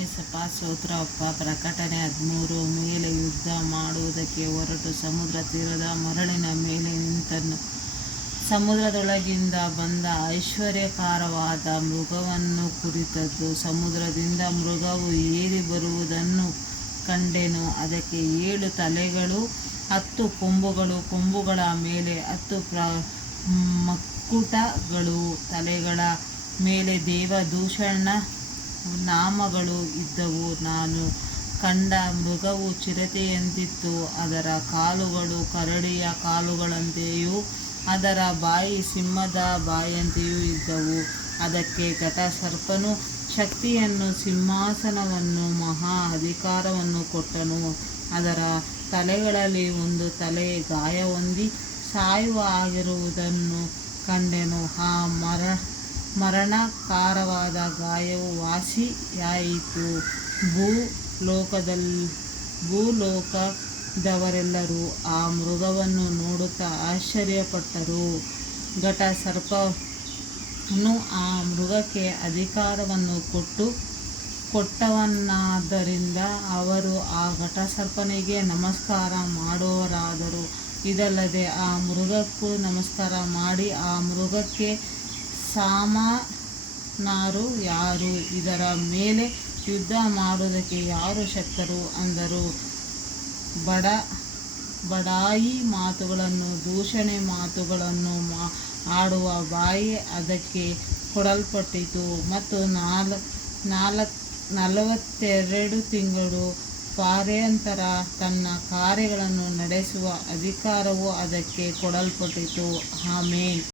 ಯೇಸಪ್ಪ ಸ್ತೋತ್ರಪ್ಪ. ಪ್ರಕಟಣೆ 13. ಮೇಲೆ ಯುದ್ಧ ಮಾಡುವುದಕ್ಕೆ ಹೊರಟು ಸಮುದ್ರ ತೀರದ ಮರಳಿನ ಮೇಲೆ ನಿಂತನು. ಸಮುದ್ರದೊಳಗಿಂದ ಬಂದ ಐಶ್ವರ್ಯಕರವಾದ ಮೃಗವನ್ನು ಕುರಿತದ್ದು. ಸಮುದ್ರದಿಂದ ಮೃಗವು ಏರಿ ಬರುವುದನ್ನು ಕಂಡೆನು. ಅದಕ್ಕೆ 7 ತಲೆಗಳು 10 ಕೊಂಬುಗಳು, ಕೊಂಬುಗಳ ಮೇಲೆ 10 ಮಕ್ಕುಟಗಳು, ತಲೆಗಳ ಮೇಲೆ ದೇವದೂಷಣ ನಾಮಗಳು ಇದ್ದವು. ನಾನು ಕಂಡ ಮೃಗವು ಚಿರತೆಯಂತಿತ್ತು. ಅದರ ಕಾಲುಗಳು ಕರಡಿಯ ಕಾಲುಗಳಂತೆಯೂ ಅದರ ಬಾಯಿ ಸಿಂಹದ ಬಾಯಿಯಂತೆಯೂ ಇದ್ದವು. ಅದಕ್ಕೆ ಘಟಸರ್ಪನು ಶಕ್ತಿಯನ್ನು, ಸಿಂಹಾಸನವನ್ನು, ಮಹಾ ಅಧಿಕಾರವನ್ನು ಕೊಟ್ಟನು. ಅದರ ತಲೆಗಳಲ್ಲಿ ಒಂದು ತಲೆ ಗಾಯ ಹೊಂದಿ ಸಾಯುವ ಹಾಗಿರುವುದನ್ನು ಕಂಡೆನು. ಆ ಮರಣಕಾರವಾದ ಗಾಯವು ವಾಸಿಯಾಯಿತು. ಭೂಲೋಕದವರೆಲ್ಲರೂ ಆ ಮೃಗವನ್ನು ನೋಡುತ್ತಾ ಆಶ್ಚರ್ಯಪಟ್ಟರು. ಘಟಸರ್ಪನು ಆ ಮೃಗಕ್ಕೆ ಅಧಿಕಾರವನ್ನು ಕೊಟ್ಟವನಾದ್ದರಿಂದ ಅವರು ಆ ಘಟಸರ್ಪನಿಗೆ ನಮಸ್ಕಾರ ಮಾಡುವವರಾದರು. ಇದಲ್ಲದೆ ಆ ಮೃಗಕ್ಕೂ ನಮಸ್ಕಾರ ಮಾಡಿ, ಆ ಮೃಗಕ್ಕೆ ಸಮಾನರು ಯಾರು, ಇದರ ಮೇಲೆ ಯುದ್ಧ ಮಾಡುವುದಕ್ಕೆ ಯಾರು ಶಕ್ತರು ಅಂದರು. ಬಡಾಯಿ ಮಾತುಗಳನ್ನು, ದೂಷಣೆ ಮಾತುಗಳನ್ನು ಆಡುವ ಬಾಯಿ ಅದಕ್ಕೆ ಕೊಡಲ್ಪಟ್ಟಿತು. ಮತ್ತು 42 ತಿಂಗಳು ಪರ್ಯಂತರ ತನ್ನ ಕಾರ್ಯಗಳನ್ನು ನಡೆಸುವ ಅಧಿಕಾರವು ಅದಕ್ಕೆ ಕೊಡಲ್ಪಟ್ಟಿತು. ಆಮೆನ್.